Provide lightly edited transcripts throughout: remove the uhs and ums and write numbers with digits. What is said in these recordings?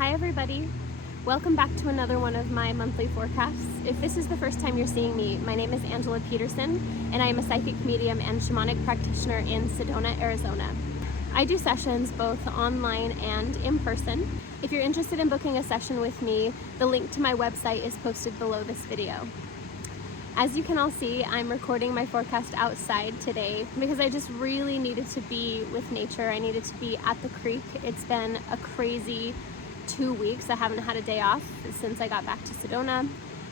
Hi everybody! Welcome back to another one of my monthly forecasts. If this is the first time you're seeing me, my name is Angela Peterson and I am a psychic medium and shamanic practitioner in Sedona, Arizona. I do sessions both online and in person. If you're interested in booking a session with me, the link to my website is posted below this video. As you can all see, I'm recording my forecast outside today because I just really needed to be with nature. I needed to be at the creek. It's been a crazy 2 weeks. I haven't had a day off since I got back to Sedona,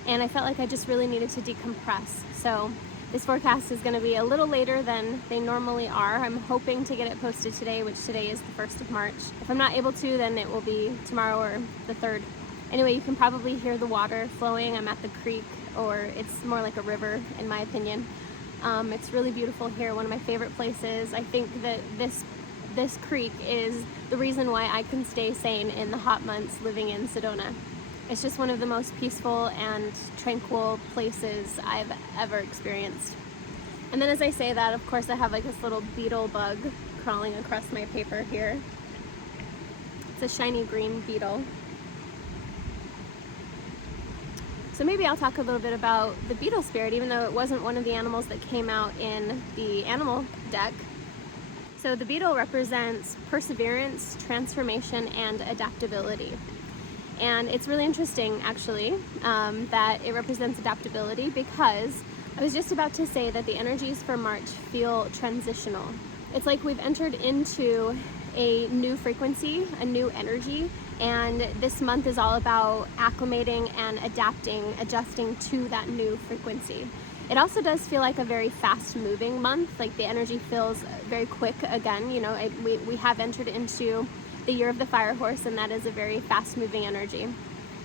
and I felt like I just really needed to decompress. So this forecast is going to be a little later than they normally are. I'm hoping to get it posted today, which today is the 1st of March. If I'm not able to, then it will be tomorrow or the 3rd. Anyway, you can probably hear the water flowing. I'm at the creek, or it's more like a river in my opinion. It's really beautiful here, one of my favorite places. I think that this creek is the reason why I can stay sane in the hot months living in Sedona. It's just one of the most peaceful and tranquil places I've ever experienced. And then as I say that, of course I have like this little beetle bug crawling across my paper here. It's a shiny green beetle. So maybe I'll talk a little bit about the beetle spirit, even though it wasn't one of the animals that came out in the animal deck. So the beetle represents perseverance, transformation, and adaptability. And it's really interesting, actually, that it represents adaptability, because I was just about to say that the energies for March feel transitional. It's like we've entered into a new frequency, a new energy, and this month is all about acclimating and adapting, adjusting to that new frequency. It also does feel like a very fast-moving month. Like the energy feels very quick again. You know, we have entered into the year of the fire horse, and that is a very fast-moving energy.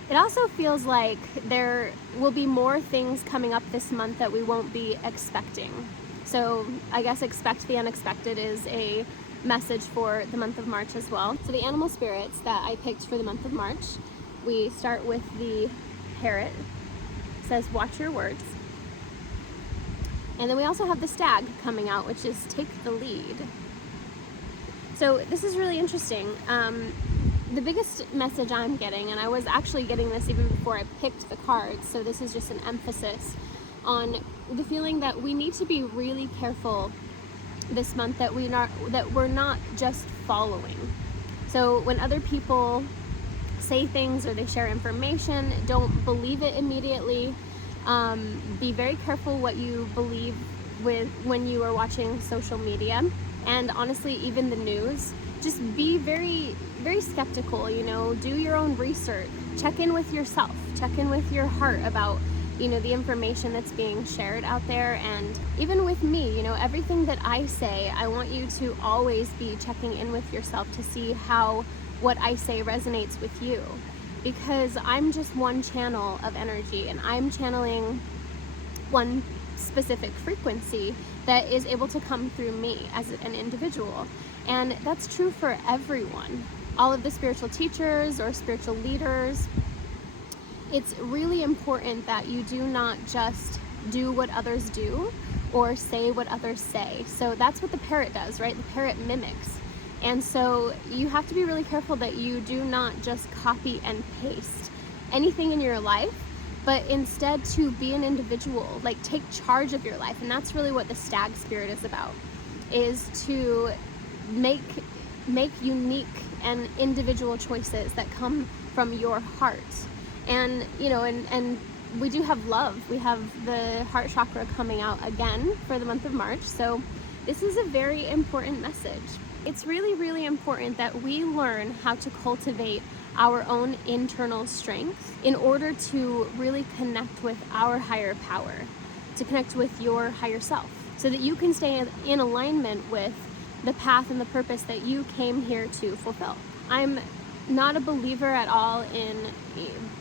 It also feels like there will be more things coming up this month that we won't be expecting. So I guess expect the unexpected is a message for the month of March as well. So the animal spirits that I picked for the month of March, we start with the parrot. It says, "Watch your words." And then we also have the stag coming out, which is "Take the lead." So this is really interesting. The biggest message I'm getting, and I was actually getting this even before I picked the cards, so this is just an emphasis on the feeling that we need to be really careful this month, that we're not just following. So when other people say things or they share information, don't believe it immediately. Be very careful what you believe when you are watching social media, and honestly even the news. Just be very, very skeptical, you know, do your own research, check in with yourself, check in with your heart about, you know, the information that's being shared out there. And even with me, you know, everything that I say, I want you to always be checking in with yourself to see how what I say resonates with you. Because I'm just one channel of energy, and I'm channeling one specific frequency that is able to come through me as an individual. And that's true for everyone. All of the spiritual teachers or spiritual leaders, it's really important that you do not just do what others do or say what others say. So that's what the parrot does, right? The parrot mimics. And so you have to be really careful that you do not just copy and paste anything in your life, but instead to be an individual, like take charge of your life. And that's really what the stag spirit is about, is to make unique and individual choices that come from your heart. And, you know, and we do have love. We have the heart chakra coming out again for the month of March. So this is a very important message. It's really, really important that we learn how to cultivate our own internal strength in order to really connect with our higher power, to connect with your higher self, so that you can stay in alignment with the path and the purpose that you came here to fulfill. I'm not a believer at all in,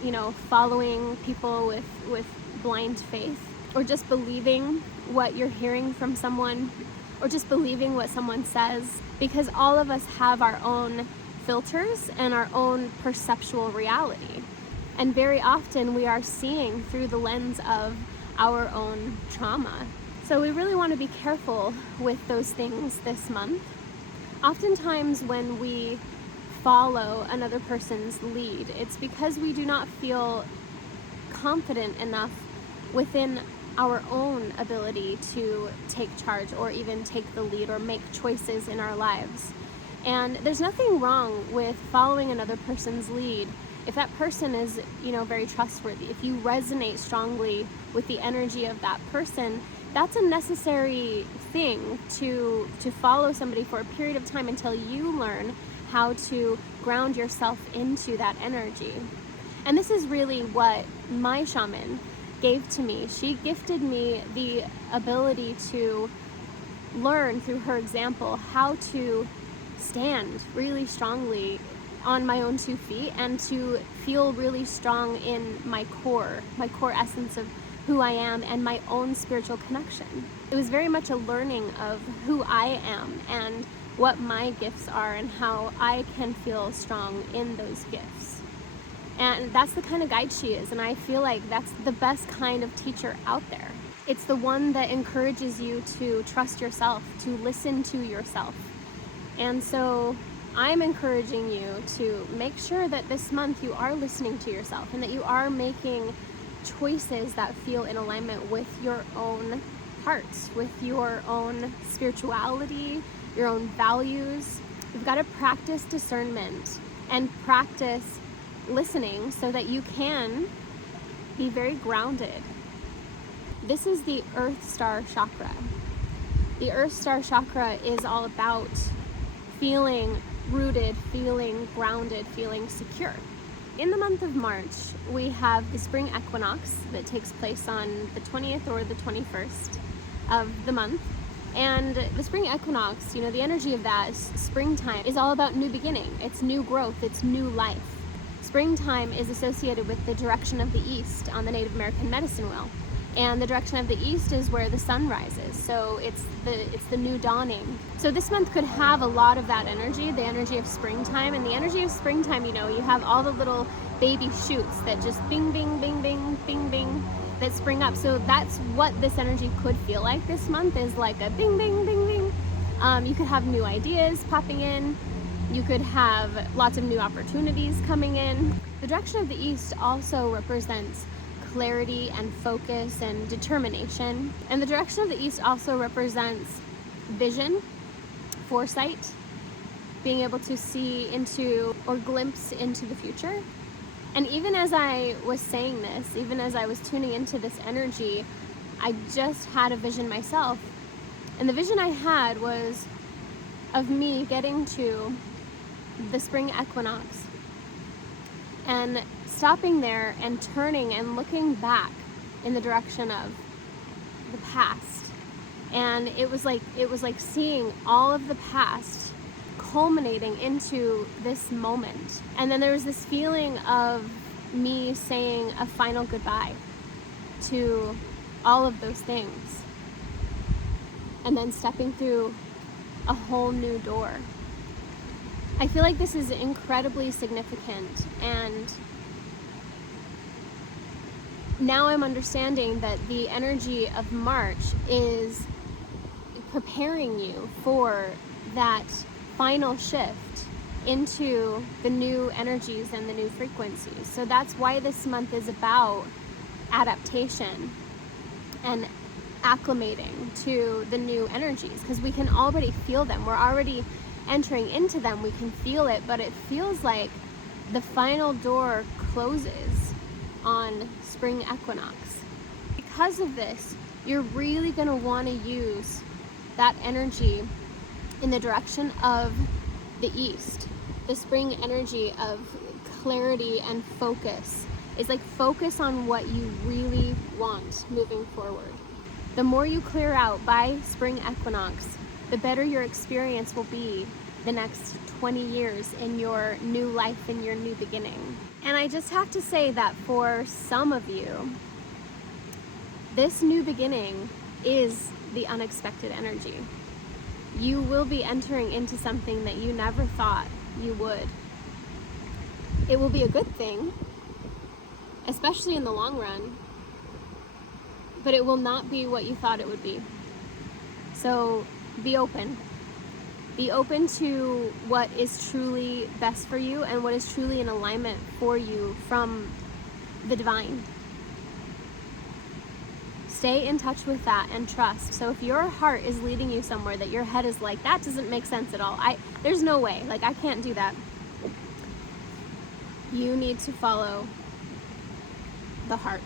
you know, following people with blind faith, or just believing what you're hearing from someone, or just believing what someone says, because all of us have our own filters and our own perceptual reality. And very often we are seeing through the lens of our own trauma. So we really want to be careful with those things this month. Oftentimes when we follow another person's lead. It's because we do not feel confident enough within our own ability to take charge or even take the lead or make choices in our lives. And there's nothing wrong with following another person's lead if that person is, very trustworthy. If you resonate strongly with the energy of that person, that's a necessary thing to follow somebody for a period of time until you learn how to ground yourself into that energy. And this is really what my shaman gave to me. She gifted me the ability to learn through her example how to stand really strongly on my own 2 feet and to feel really strong in my core essence of who I am and my own spiritual connection. It was very much a learning of who I am and what my gifts are and how I can feel strong in those gifts. And that's the kind of guide she is, and I feel like that's the best kind of teacher out there. It's the one that encourages you to trust yourself, to listen to yourself. And so I'm encouraging you to make sure that this month you are listening to yourself and that you are making choices that feel in alignment with your own heart, with your own spirituality, your own values. You've got to practice discernment and practice listening so that you can be very grounded. This is the Earth Star Chakra. The Earth Star Chakra is all about feeling rooted, feeling grounded, feeling secure. In the month of March, we have the spring equinox that takes place on the 20th or the 21st of the month. And the spring equinox, the energy of that is springtime, is all about new beginning. It's new growth, it's new life. Springtime is associated with the direction of the east on the Native American medicine wheel. And the direction of the east is where the sun rises. So it's the new dawning. So this month could have a lot of that energy, the energy of springtime. And the energy of springtime, you have all the little baby shoots that just bing, bing, bing, bing, bing, bing, that spring up. So that's what this energy could feel like this month, is like a bing, bing, bing, bing. You could have new ideas popping in. You could have lots of new opportunities coming in. The direction of the east also represents clarity and focus and determination. And the direction of the east also represents vision, foresight, being able to see into or glimpse into the future. And even as I was saying this, even as I was tuning into this energy, I just had a vision myself. And the vision I had was of me getting to the spring equinox and stopping there and turning and looking back in the direction of the past. And it was like seeing all of the past culminating into this moment. And then there was this feeling of me saying a final goodbye to all of those things and then stepping through a whole new door. I feel like this is incredibly significant, and now I'm understanding that the energy of March is preparing you for that final shift into the new energies and the new frequencies. So that's why this month is about adaptation and acclimating to the new energies, because we can already feel them. We're already entering into them. We can feel it, but it feels like the final door closes on spring equinox. Because of this, you're really going to want to use that energy in the direction of the east. The spring energy of clarity and focus is like focus on what you really want moving forward. The more you clear out by spring equinox, the better your experience will be the next 20 years in your new life, in your new beginning. And I just have to say that for some of you, this new beginning is the unexpected energy. You will be entering into something that you never thought you would. It will be a good thing, especially in the long run, but it will not be what you thought it would be. So be open. Be open to what is truly best for you and what is truly in alignment for you from the divine. Stay in touch with that and trust. So if your heart is leading you somewhere that your head is like, that doesn't make sense at all, there's no way, like, I can't do that, you need to follow the heart.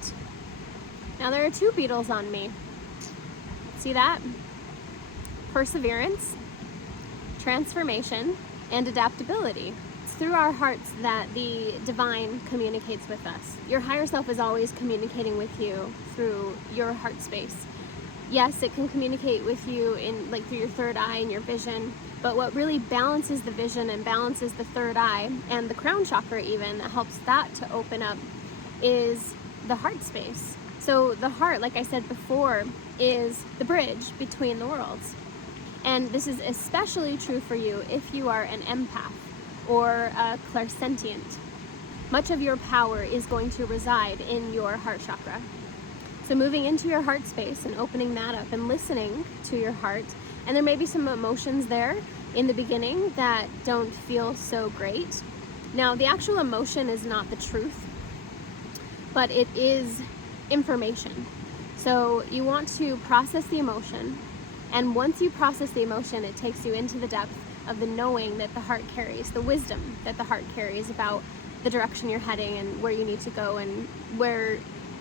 Now there are two beetles on me. See that? Perseverance, transformation, and adaptability. It's through our hearts that the divine communicates with us. Your higher self is always communicating with you through your heart space. Yes, it can communicate with you in, like, through your third eye and your vision, but what really balances the vision and balances the third eye and the crown chakra even, that helps that to open up, is the heart space. So the heart, like I said before, is the bridge between the worlds. And this is especially true for you if you are an empath or a clairsentient. Much of your power is going to reside in your heart chakra. So moving into your heart space and opening that up and listening to your heart, and there may be some emotions there in the beginning that don't feel so great. Now, the actual emotion is not the truth, but it is information. So you want to process the emotion, and once you process the emotion, it takes you into the depth of the knowing that the heart carries, the wisdom that the heart carries about the direction you're heading and where you need to go and where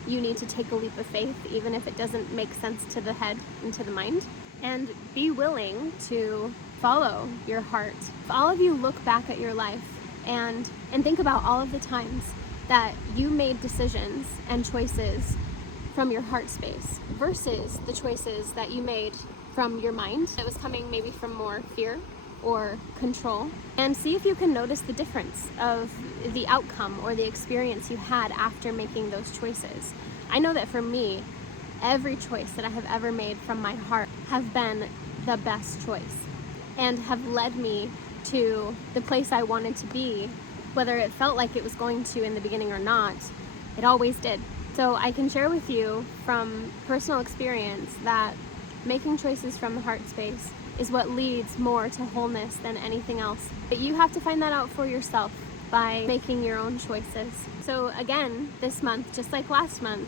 you need to take a leap of faith, even if it doesn't make sense to the head and to the mind. And be willing to follow your heart. If all of you look back at your life and think about all of the times that you made decisions and choices from your heart space versus the choices that you made from your mind that was coming maybe from more fear or control, and see if you can notice the difference of the outcome or the experience you had after making those choices. I know that for me, every choice that I have ever made from my heart have been the best choice and have led me to the place I wanted to be, whether it felt like it was going to in the beginning or not. It always did. So I can share with you from personal experience that making choices from the heart space is what leads more to wholeness than anything else. But you have to find that out for yourself by making your own choices. So again, this month, just like last month,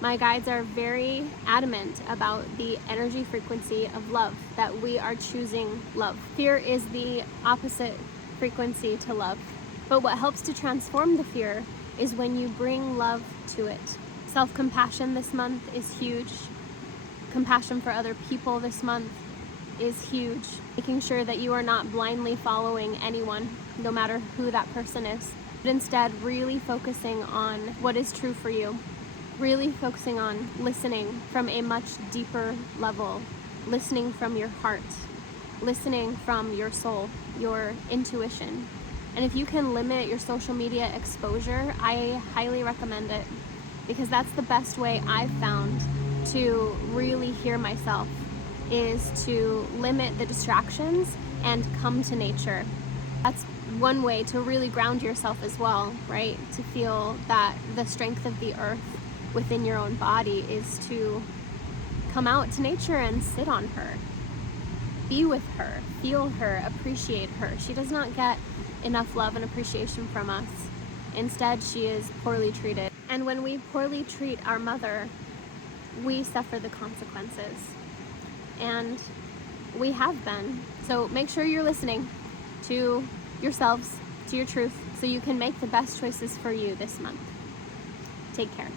my guides are very adamant about the energy frequency of love, that we are choosing love. Fear is the opposite frequency to love. But what helps to transform the fear is when you bring love to it. Self-compassion this month is huge. Compassion for other people this month is huge. Making sure that you are not blindly following anyone, no matter who that person is, but instead really focusing on what is true for you. Really focusing on listening from a much deeper level, listening from your heart, listening from your soul, your intuition. And if you can limit your social media exposure, I highly recommend it, because that's the best way I've found to really hear myself, is to limit the distractions and come to nature. That's one way to really ground yourself as well, right? To feel that the strength of the earth within your own body is to come out to nature and sit on her. Be with her, feel her, appreciate her. She does not get enough love and appreciation from us. Instead, she is poorly treated. And when we poorly treat our mother, we suffer the consequences. And we have been. So make sure you're listening to yourselves, to your truth, so you can make the best choices for you this month. Take care.